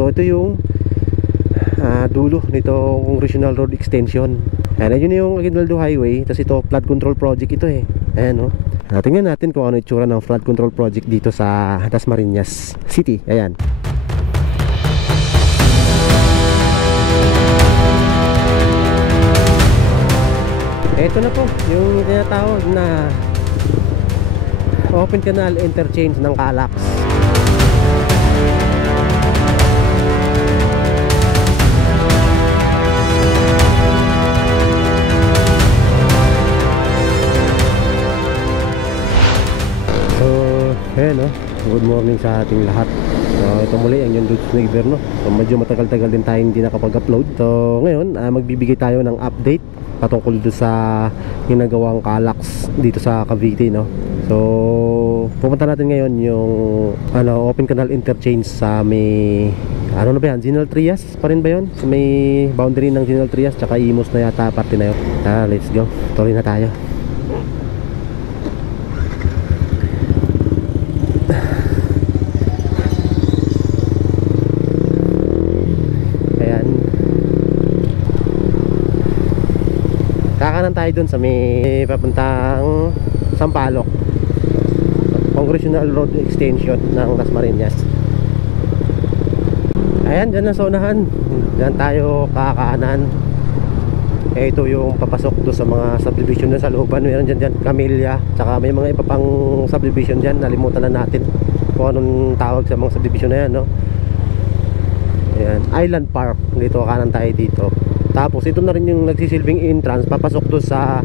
So ito yung dulo nitong Congressional Road Extension. Ayan, yun yung Aguinaldo Highway. Tapos ito flood control project ito eh. Ayan, no? Tingnan natin kung ano itsura ng flood control project dito sa Dasmariñas City. Ayan. Ito na po yung tinatawag na Open Canal Interchange ng Calax. Ayan, no? Good morning sa ating lahat. So ito muli ang yung Dudes Neighbor, no? So medyo matagal-tagal din tayo hindi nakapag-upload. So ngayon magbibigay tayo ng update patungkol dito sa ginagawang Calax dito sa Cavite, no? So pupunta natin ngayon yung Open Canal Interchange sa may ano na ba yan? General Trias pa rin ba yun? Sa may boundary ng General Trias tsaka Imus na yata parte na yun. Let's go, tuloy na tayo. Kakanan tayo dun sa may papuntang Sampaloc, Congressional Road Extension ng Dasmariñas. Ayan, dyan ang saunahan. Dyan tayo kakanan. Ito yung papasok do sa mga subdivision na sa looban. Meron dyan Camellia. Tsaka may mga iba pang subdivision dyan. Nalimutan na natin kung anong tawag sa mga subdivision na yan, no? Ayan, Island Park. Dito kanan tayo dito. Tapos ito na rin yung nagsisilbing entrance papasok do sa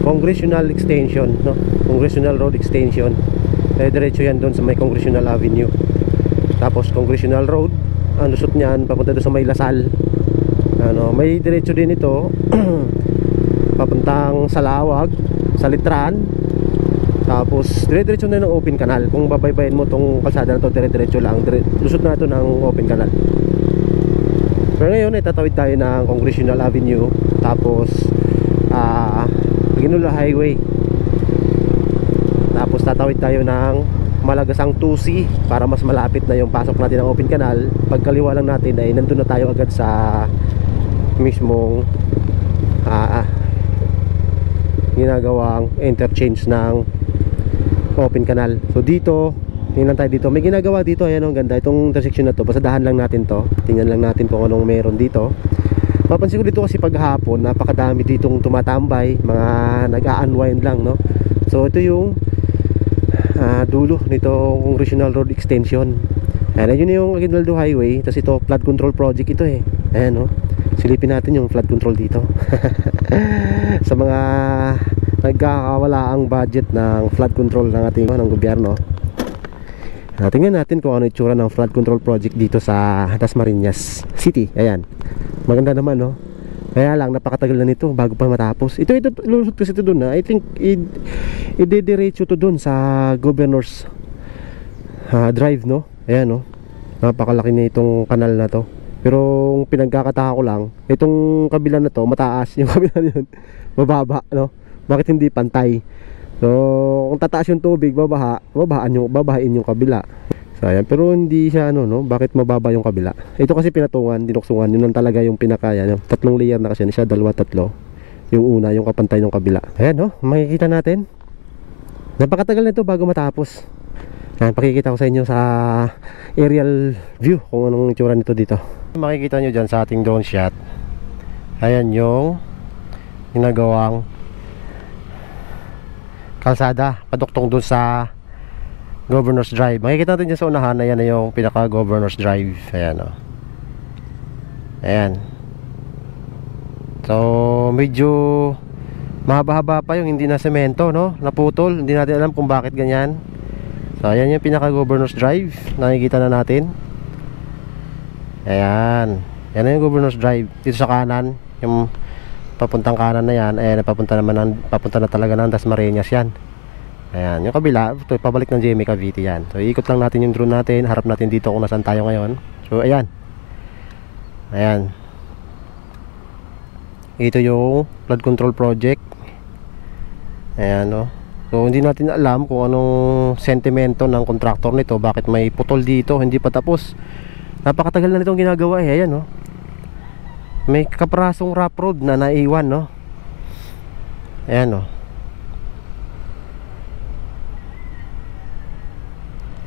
Congressional Extension, no? Congressional Road Extension. Diretso yan doon sa may Congressional Avenue. Tapos Congressional Road, ang lusot niyan papunta doon sa may Lasal. May diretso din ito papuntang Salawag, Salitran. Tapos dire-diretso na ng Open Canal. Kung babaybayin mo tong kalsada na to, dire-diretso lang. Lusot na ito ng Open Canal. Pero ngayon tatawid tayo ng Congressional Avenue. Tapos Aguinaldo Highway. Tapos tatawid tayo ng Malagasang 2C para mas malapit na yung pasok natin ng Open Canal. Pagkaliwa lang natin ay nandun na tayo agad sa mismong ginagawang interchange ng Open Canal. So dito tingnan tayo dito. May ginagawa dito. Ayan, ang ganda. Itong intersection na to, pasadahan lang natin to. Tingnan lang natin kung anong meron dito. Mapansin ko dito kasi paghapon, napakadami ditong tumatambay. Mga nag-a-unwind lang, no? So ito yung dulo nitong Congressional Road Extension. Ayan, yun yung Aguinaldo Highway. Tapos ito, flood control project ito eh. Ayan, no? Silipin natin yung flood control dito. Sa mga nagkakawala ang budget ng flood control ng ating ng gobyerno. Tingnan natin kung ano itsura ng flood control project dito sa Dasmariñas City. Ayan, maganda naman, no? Kaya lang napakatagal na nito bago pa matapos. Ito lusot kasi ito doon, I think idediretso to doon sa Governor's Drive, no? Ayan, no? Napakalaki na itong kanal na to. Pero pinagkakataka ko lang, itong kabila na to mataas, yung kabila na yun mababa, no? Bakit hindi pantay? So kung tataas yung tubig, babahain yung kabila. So ayan, pero hindi siya no? Bakit mababa yung kabila? Ito kasi pinatungan, dinuksungan, yun lang talaga yung pinakaya, no? Tatlong layer na kasi siya, dalawa, tatlo. Yung una, yung kapantay ng kabila. Ayan, no? Makikita natin. Napakatagal na ito bago matapos. Ayan, pakikita ko sa inyo sa aerial view kung anong itsura nito dito. Makikita nyo dyan sa ating drone shot. Ayan yung ginagawang kalsada paduktong dun sa Governor's Drive. Makikita natin dyan sa unahan. Ayan na yung pinaka Governor's Drive. Ayan, o. Ayan. So medyo mahaba-haba pa yung hindi na semento, no? Naputol. Hindi natin alam kung bakit ganyan. So ayan yung pinaka Governor's Drive. Nakikita na natin. Ayan. Yan na yung Governor's Drive. Dito sa kanan, yung papuntang kanan na yan, ayan, papunta na talaga ng Dasmariñas yan. Ayan, yung kabila, ito, pabalik ng GMA Cavite yan. So ikot lang natin yung drone natin, harap natin dito kung nasaan tayo ngayon. So ayan. Ayan. Ito yung flood control project. Ayan, no? So hindi natin alam kung anong sentimento ng kontraktor nito, bakit may putol dito, hindi pa tapos. Napakatagal na nitong ginagawa eh. Ayan, no? May kaprasong rough road na naiwan, no? Ayan, no?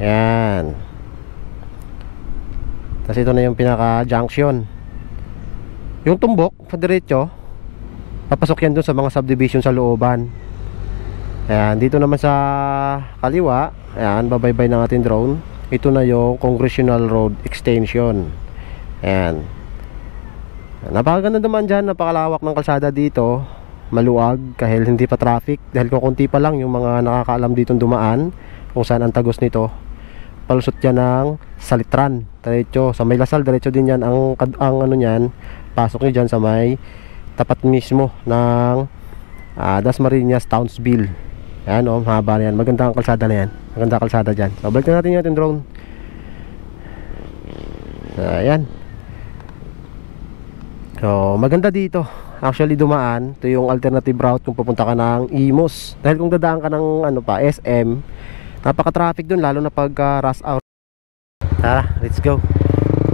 Ayan. Tapos ito na yung pinaka junction. Yung tumbok sa diretso, papasok yan dun sa mga subdivision sa looban. Ayan, dito naman sa kaliwa, ayan, babaybay ng ating drone. Ito na yung Congressional Road Extension. Ayan. Napakaganda naman dyan, napakalawak ng kalsada dito. Maluwag, kahit hindi pa traffic. Dahil konti pa lang yung mga nakakaalam ditong dumaan kung saan ang tagos nito. Palusot yan ng Salitran, diretso. Sa may Lasal, diretso din yan. Ang ano yan, pasok nyo dyan sa may tapat mismo ng Dasmariñas Townsville. Ayan, oh, mahaba na yan. Maganda ang kalsada na yan. Maganda ang kalsada dyan. So, balik na natin yung ating drone. Ayan. So, maganda dito. Actually, dumaan. Ito yung alternative route kung pupunta ka ng Imus. Dahil kung dadaan ka ng ano pa, SM, napaka-traffic dun, lalo na pag rush hour. Tara, let's go.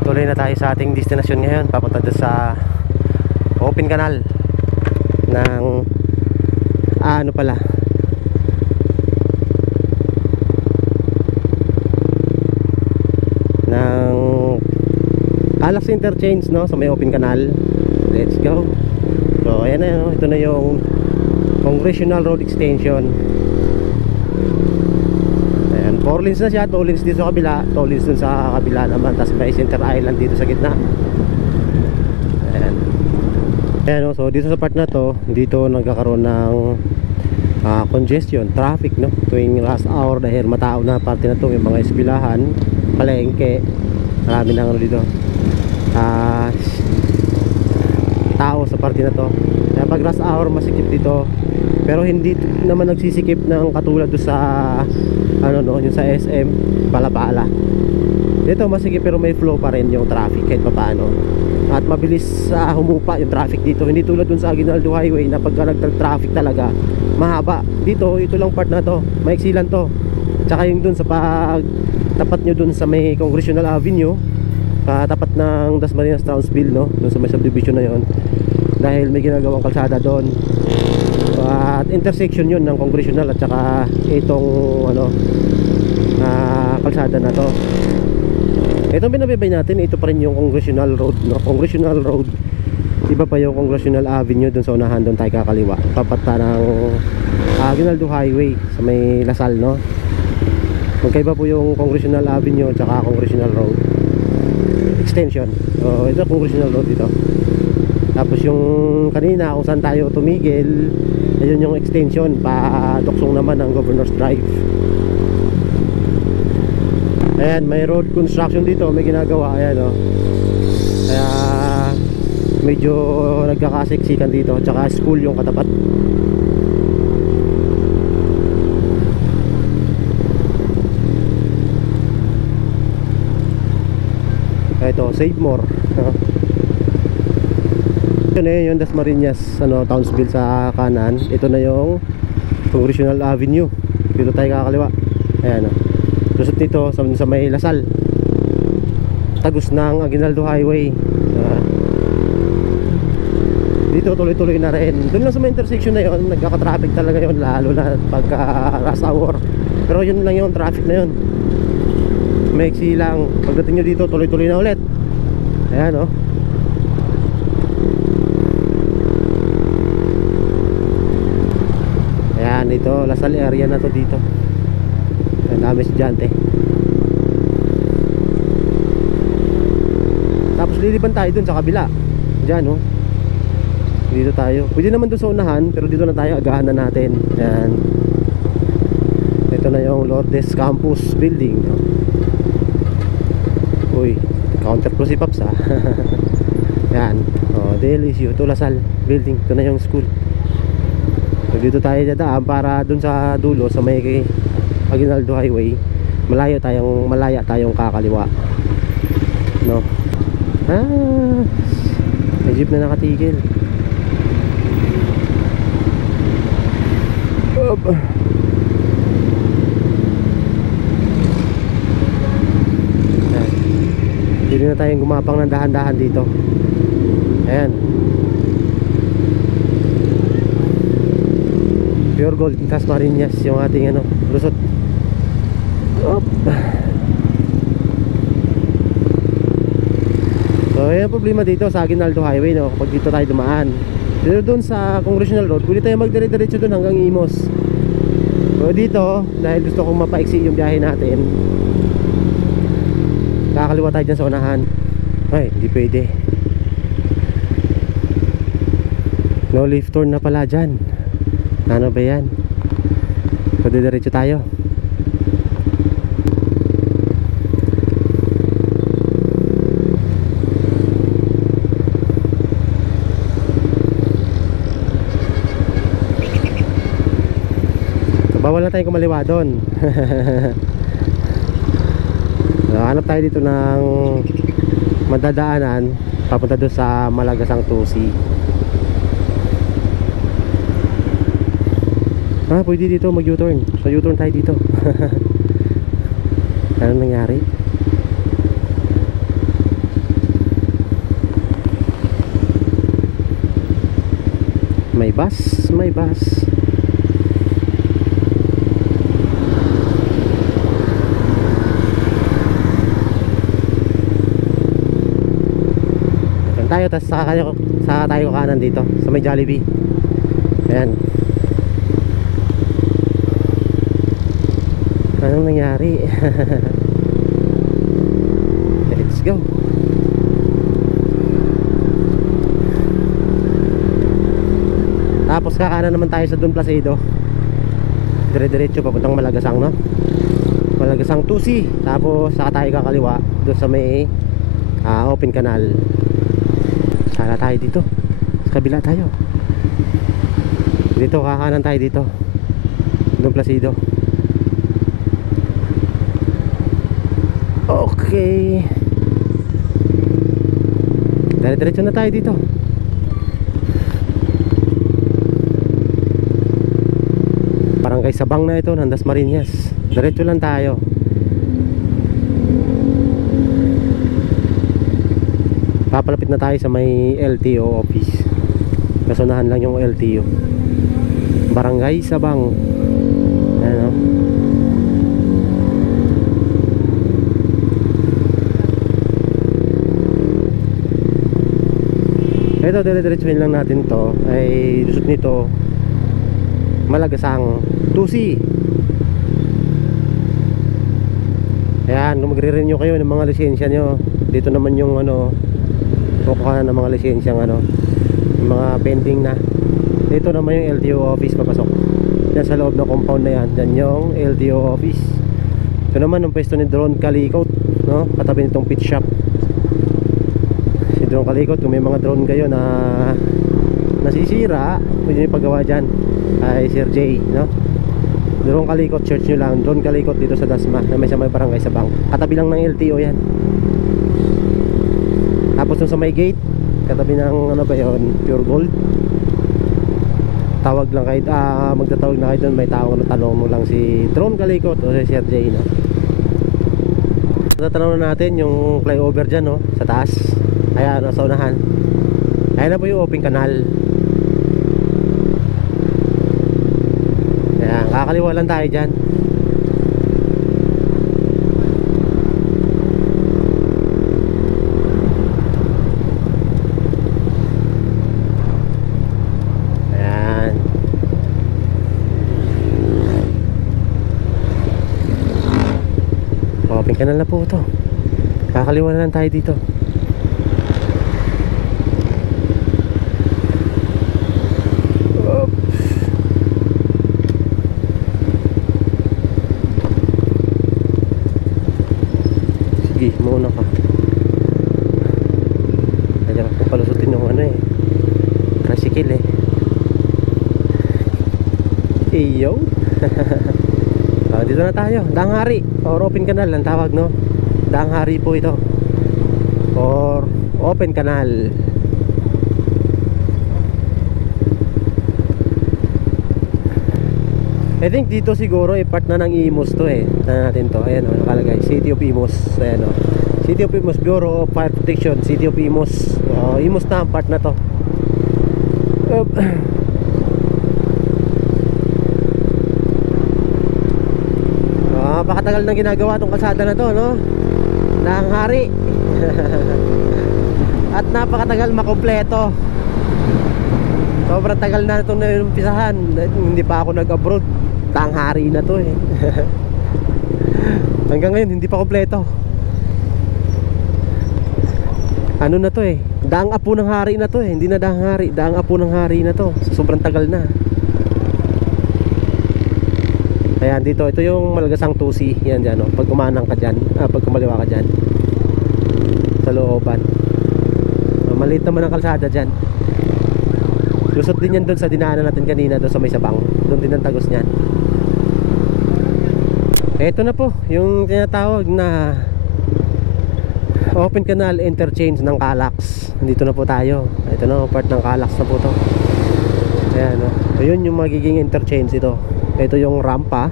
Tuloy na tayo sa ating destination ngayon. Papunta doon sa open canal ng ano pala, ng Alax Interchange, no, sa may open canal. Let's go. So ayan na, no? Ito na yung Congressional Road Extension. Ayan, 4 lanes na siya. 2 lanes dito sa kabila, 2 lanes dun sa kabila naman. Tapos may center island dito sa gitna. Ayan. Ayan, no? So dito sa part na to, dito nagkakaroon ng congestion, traffic, no, tuwing rush hour dahil matao na parte na to. Yung mga eskwelahan, palengke, marami na ano dito, tao sa parte na to. Kaya pag rush hour masikip dito, pero hindi naman nagsisikip ng katulad do sa ano, no, yung sa SM Palapala. Dito masikip pero may flow pa rin yung traffic kahit papaano. At mabilis humupa yung traffic dito. Hindi tulad dun sa Aguinaldo Highway na pagka nag-traffic talaga mahaba. Dito, ito lang part na to, maiksi lang to. Tsaka yung dun sa pag tapat nyo dun sa may Congressional Avenue, tapat ng Dasmariñas Townsville, no, dun sa may subdivision na yon, dahil may ginagawang kalsada doon. At intersection yun ng Congressional at saka itong ano, kalsada na to. Itong binabibay natin, ito pa rin yung Congressional Road, no? Congressional Road. Iba pa yung Congressional Avenue dun sa unahan, doon tayo kakaliwa. Papunta ng Aguinaldo Highway sa may Lasal, no? Magkaiba po yung Congressional Avenue at saka Congressional Road Extension. So ito Congressional Road dito. Tapos yung kanina kung saan tayo tumigil, ayun yung extension, paduksong naman ng Governor's Drive. Ayan, may road construction dito, may ginagawa. Ayan, oh. Kaya medyo nagkakasiksikan dito. Tsaka school yung katapat. Ito, Save More. Ito na yung Dasmariñas, ano, Townsville sa kanan. Ito na yung Congressional Avenue. Dito tayo kakaliwa. Ayan, oh. Lusot nito sa may Lasal, tagos ng Aguinaldo Highway. Dito tuloy-tuloy na rin. Doon lang sa may intersection na yun, nagkaka-traffic talaga yun, lalo na pagka rush hour. Pero yun lang yung traffic na yun, maiksi lang. Pagdating nyo dito, tuloy-tuloy na ulit. Ayan, oh. Ayan, ito Lasal area na to dito. Ang dami estudyante. Tapos liliban tayo dun sa kabila. Diyan, no? Dito tayo. Pwede naman dun sa unahan, pero dito na tayo, agahan na natin. Yan. Ito na yung Lourdes Campus Building, no? Uy, counter pro si Paps, ha? Yan. O, DLSU. Ito Lasal Building. Ito na yung school. So, dito tayo dadaan para dun sa dulo, sa may Aguinaldo Highway. Malaya tayong kakaliwa, no? May jeep na nakatigil. pwede na tayong gumapang ng dahan-dahan dito. Ayan, pure gold Dasmariñas yung ating ano, lusot. Op. So ayan ang problema dito sa Aguinaldo Highway, no? Kapag dito tayo dumaan. Pero doon sa Congressional Road, pwede tayo magdire-diretso doon hanggang Imos. So dito, dahil gusto kong mapaiksi yung biyahe natin, kakaliwa tayo dyan sa unahan. Ay, hindi pwede. No left turn na pala dyan. Ano ba yan? So diretso tayo. Bawal na tayong kumaliwa doon. So, hanap tayo dito ng madadaanan papunta doon sa Malagasang Tusi. Pwede dito mag U-turn. So U-turn tayo dito. Ano nangyari? May bus, may bus. Tayo, tapos saka tayo kanan dito sa may Jollibee. Ayan. Anong nangyari? Let's go. Tapos kakanan naman tayo sa Don Placido, dire-diretso papuntang Malagasang, no? Malagasang Tusi. Tapos saka tayo kakaliwa doon sa may open canal. Sala tayo dito, sa kabila tayo. Dito, kakanan tayo dito, Don Placido. Okay, dire-diretso na tayo dito. Barangay Sabang na ito ng Dasmariñas. Diretso lang tayo. Papalapit na tayo sa may LTO office. Kasunahan lang yung LTO. Barangay Sabang. Ayan, ito, dire-diretsuhin lang natin to. Ay lusot nito Malagasang Tusi. Ayan, kung magre-renew kayo ng mga lisensya nyo, dito naman yung ano, kukuha ng mga lisensyang ano, yung mga pending na. Dito naman yung LTO office papasok. Yan sa loob ng compound na yan, dyan yung LTO office. Ito naman yung pwesto ni Drone Calicot, no? Katabi nitong pit shop. Si Drone Calicot, kung may mga drone kayo na nasisira, pwede nyo paggawa dyan. Ay Sir J, no? Drone Calicot, search nyo lang Drone Calicot dito sa Dasma, na may sa may Barangay Sabang. Katabi lang ng LTO yan. Tapos dun sa may gate, katabi ng ano ba yun, Pure Gold. Tawag lang kayo, magtatawag na kayo dun, may tao na tanong mo lang si Drone Calicot o si Sir J, no? Tatanong na natin yung flyover dyan, no? Sa taas. Ayan, no, sa unahan. Ayan na po yung open canal. Ayan, kakaliwa lang tayo dyan. Kanal na po ito. Kakaliwa na lang tayo dito. Sige, mauna ka. Kaya ka palusutin yung ano eh, tricycle eh. Iyo. Dito na tayo, Danghari or open canal ang tawag, no? Danghari po ito or open canal. I think dito siguro part na ng Imos to eh. Tignan natin to. Ayan o, nakalagay City of Imos. Ayan o, City City of Imus, Bureau of Fire Protection, City of Imus. Imus na ang part na to. Napakatagal nang ginagawa tong kalsada na to, no? Nanghari. At napakatagal makompleto. Sobrang tagal na itong naumpisahan. Hindi pa ako nag-abroad. Tanghari na to eh. Hanggang ngayon hindi pa kompleto. Ano na to eh, daang apo ng hari na to eh. Hindi na daang hari, daang apo ng hari na to. Sobrang tagal na. Ayan dito, ito yung Malagasang 2C. Yan dyan, oh. Pag umanang ka dyan, pag kumaliwa ka dyan sa looban, maliit naman ang kalsada dyan. Lusot din yan doon sa dinaanan natin kanina, doon sa may sabang. Doon din ang tagos nyan. Ito na po yung tinatawag na Open Canal Interchange ng Calax. Dito na po tayo. Ito na, part ng Calax na po to. Ayan, oh. Ayun yung magiging interchange ito. Ito yung rampa.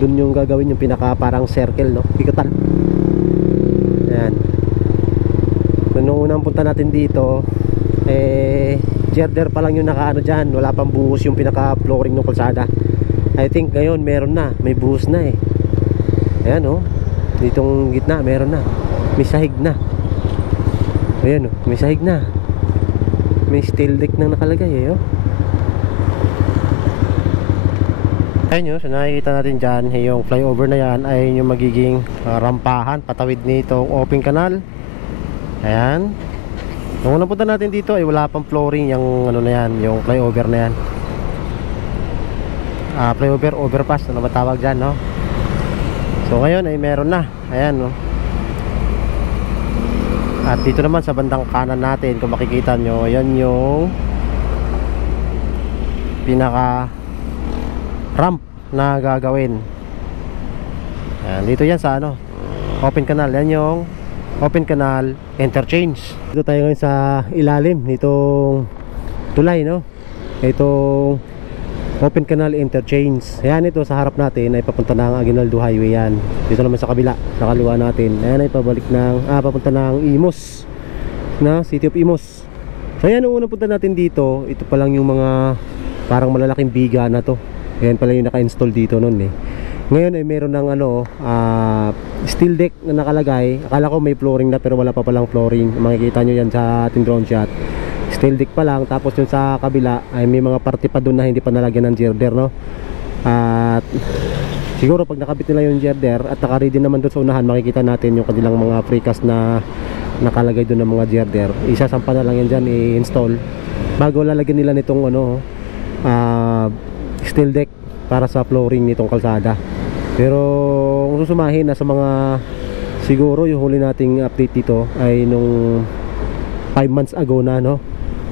Doon yung gagawin yung pinaka parang circle, no? Ikutan. Ayan. So nung unang punta natin dito, girder pa lang yung nakaano dyan. Wala pang buhos yung pinaka flooring ng kalsada. I think ngayon meron na. May buhos na eh. Ayan, oh. Ditong gitna meron na. May sahig na. Ayan, oh. May sahig na. May steel deck na nakalagay eh, oh. Ayan yun, so nakikita natin dyan, yung flyover na yan ay yung magiging rampahan patawid nitong Open Canal. Ayan. Nung unang punta natin dito ay wala pang flooring yung ano na yan, yung flyover na yan. Flyover, overpass, ano ba tawag dyan, no? So ngayon ay meron na. Ayan, no? At dito naman sa bandang kanan natin, kung makikita nyo, yan yung pinaka ramp na gagawin. Ayan, dito yan sa ano, Open Canal. Yan yung Open Canal Interchange. Dito tayo ngayon sa ilalim nitong tulay, no? Itong Open Canal Interchange. Ayan, ito sa harap natin ay papunta ng Aguinaldo Highway yan. Dito naman sa kabila, sa kaliwa natin, ayan ay pabalik ng, papunta ng Imus, na City of Imus. So ayan, nung unang punta natin dito, ito pa lang yung mga parang malalaking biga na to. Ayan pala yung naka-install dito noon eh. Ngayon ay meron ng ano, steel deck na nakalagay. Akala ko may flooring na pero wala pa palang flooring. Makikita nyo yan sa ating drone shot. Steel deck pa lang. Tapos yung sa kabila ay may mga parte pa doon na hindi pa nalagyan ng girder, no? At siguro pag nakabit nila yung girder at naka-ready naman doon sa unahan, makikita natin yung kanilang mga precast na nakalagay doon ng mga girder. Isasampa na lang yan dyan i-install bago lalagyan nila nitong ano, steel deck para sa flooring nitong kalsada. Pero kung susumahin, nasa mga siguro yung huli nating update dito ay nung 5 months ago na, no?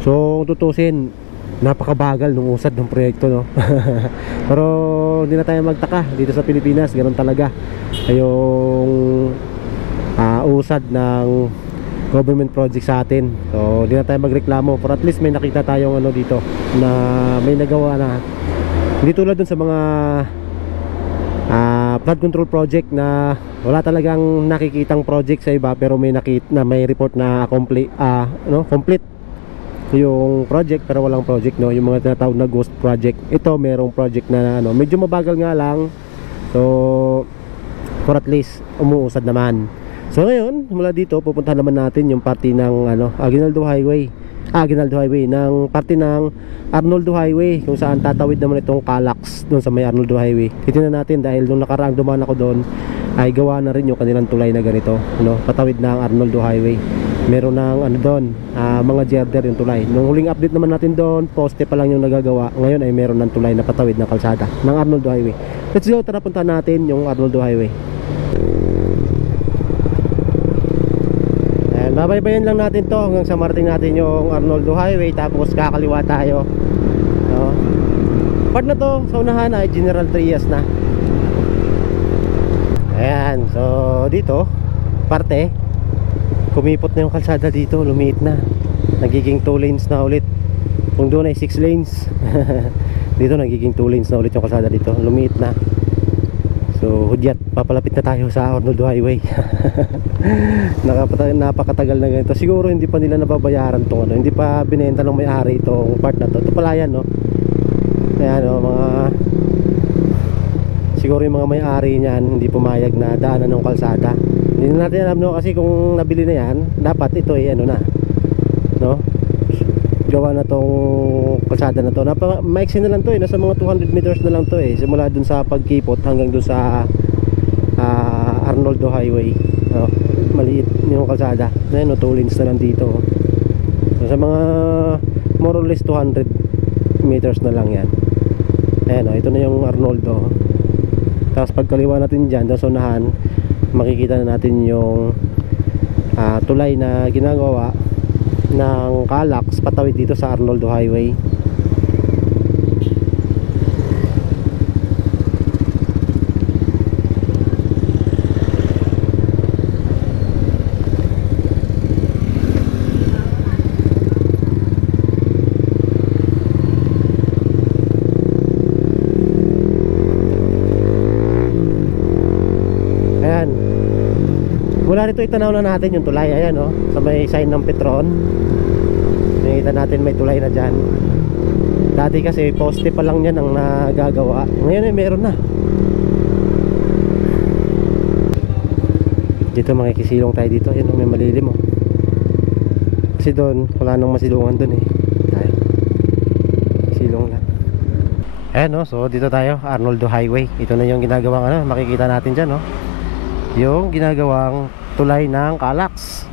So kung tutusin, napakabagal nung usad ng proyekto, no? Pero hindi na tayo magtaka, dito sa Pilipinas ganun talaga yung usad ng government project sa atin. So hindi na tayo magreklamo, for at least may nakita tayong ano dito na may nagawa na. Hindi tulad dun sa mga flood control project na wala talagang nakikitang project sa iba pero may may report na complete, complete yung project pero walang project, no? Yung mga tinatawag na ghost project. Ito merong project na ano, medyo mabagal nga lang. So for at least umuusad naman. So ngayon, mula dito pupuntahan naman natin yung parte ng ano, Aguinaldo Highway. Aguinaldo Highway, ng parte ng Arnoldo Highway, kung saan tatawid naman itong Calax doon sa may Arnoldo Highway. Titingnan natin dahil nung nakaraang dumaan ako doon ay gawa na rin yung kanilang tulay na ganito, no? Patawid ng Arnoldo Highway. Meron ng ano doon, mga girder yung tulay. Nung huling update naman natin doon, poste pa lang yung nagagawa. Ngayon ay meron ng tulay na patawid ng kalsada ng Arnoldo Highway. Let's go, tara puntahan natin yung Arnoldo Highway. Babaybayan lang natin to hanggang sa marating natin yung Arnoldo Highway, tapos kakaliwa tayo, no? Part na to sa unahan ay General Trias na. Ayan, so dito parte kumipot na yung kalsada dito, lumiit na, nagiging 2 lanes na ulit. Kung doon ay 6 lanes dito nagiging 2 lanes na ulit yung kalsada dito, lumiit na. So So hudyat, papalapit na tayo sa Arnoldo Highway. Napakatagal na ganito. Siguro hindi pa nila nababayaran tong ano, hindi pa binenta ng may-ari itong part na to. Ito pala yan, no. Ayan, no, mga siguro yung mga may-ari niyan hindi pumayag na daanan ng kalsada. Hindi natin alam, no, kasi kung nabili na yan, dapat ito ay ano na, no, gawa na tong kalsada na to. Maiksi na lang to eh, nasa mga 200 meters na lang to eh, simula dun sa Pagkipot hanggang dun sa Arnoldo Highway, no? Maliit yung kalsada na yun, no, 2 lanes na lang dito, oh. So, sa mga more or less 200 meters na lang yan. Ayan, oh, ito na yung Arnoldo. Tapos pagkaliwa natin dyan, sa unahan, makikita na natin yung tulay na ginagawa ng Calax patawid dito sa Arnoldo Highway. Ayan, mula rito itanaw na natin yung tulay. Ayan, oh, sa may sign ng Petron. Nakita natin may tulay na dyan. Dati kasi poste pa lang yan ang nagagawa. Ngayon ay meron na. Dito makikisilong tayo dito. Ayan, may malilim, oh. Kasi doon wala nang masilungan doon eh. Tayo silong lang. Ayan, oh, so dito tayo, Arnoldo Highway. Ito na yung ginagawang ano, makikita natin dyan, oh, yung ginagawang tulay ng Calax.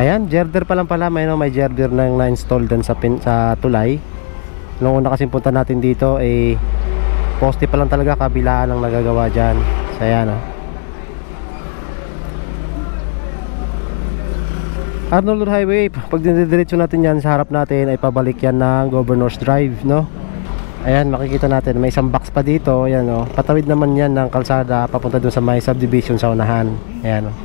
Ayan, girder pa lang pala. May girder na na-install dun sa tulay. Noong una kasi punta natin dito eh, poste pa lang talaga, kabilaan ang nagagawa dyan. So ayan, oh. Arnoldo Highway, pag dinediretso natin yan, sa harap natin ay pabalik yan ng Governor's Drive, no? Ayan, makikita natin may isang box pa dito. Ayan, oh, patawid naman yan ng kalsada papunta dun sa may subdivision sa unahan. Ayan, oh.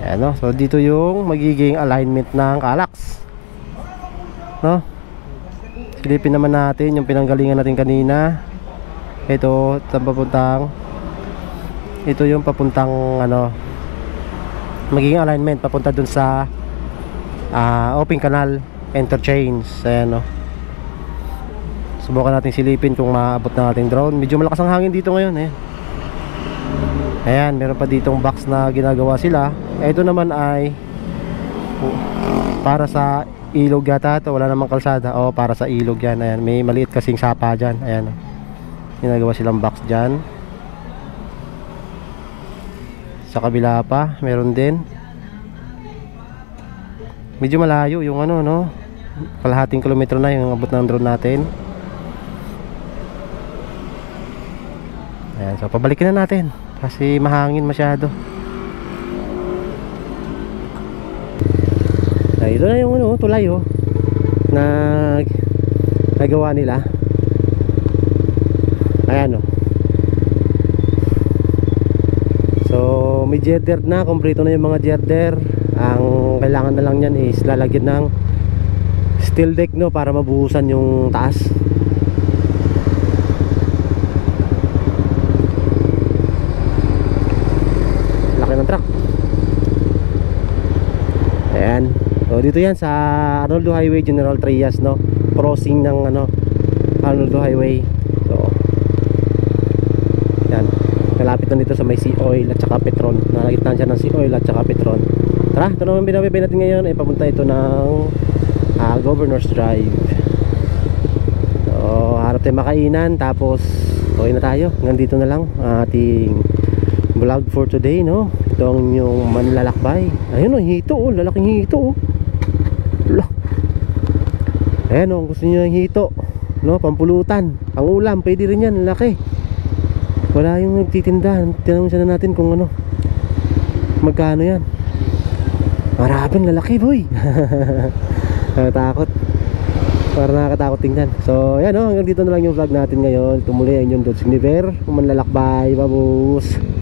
Ayan, no? So dito yung magiging alignment ng Calax, no? Silipin naman natin yung pinanggalingan natin kanina. Ito yung papuntang ano, magiging alignment papunta dun sa Open Canal Interchange. Ayan, no? Subukan natin silipin kung maabot na ating drone. Medyo malakas ang hangin dito ngayon eh. Ayan, meron pa ditong box na ginagawa sila. Ito naman ay para sa ilog yata ito. Wala namang kalsada. O, para sa ilog yan. Ayan, may maliit kasing sapa dyan. Ayan, ginagawa silang box dyan. Sa kabila pa, meron din. Medyo malayo yung ano, no? Kalahating kilometro na yung abot ng drone natin. Ayan, so pabalikin na natin kasi mahangin masyado. Ito na yung ano, tulay, oh, nagawa nila. Ayan, oh. So may girder na, kompleto na yung mga girder. Ang kailangan na lang yan is lalagyan ng steel deck, no, para mabuhusan yung taas. Laki ng truck. Ayan. So dito yan sa Arnoldo Highway, General Trias, no, crossing ng ano, Arnoldo Highway. So yan, kalapit na dito sa may Sea Oil at saka Petron. Nakikita siya ng Sea Oil at saka Petron. Tara, ito naman binabibay natin ngayon ay papunta ito ng Governor's Drive. So harap tayo makainan, tapos okay na tayo. Hanggang dito na lang ating vlog for today, no. Ito ang yung manlalakbay. Ayun, oh, hito, oh, lalaking hito, oh. Ayan, oh, gusto niyo ng hito, no, pampulutan. Ang ulam, pwede rin yan, laki. Wala yung nagtitinda. Tinanong siya na natin kung ano, magkano yan. Maraming lalaki, boy. Nakatakot. Parang nakakatakot tingnan. So, ayan, oh, hanggang dito na lang yung vlog natin ngayon. Tumuli ang inyong Dodge Gniver, manlalakbay, babus.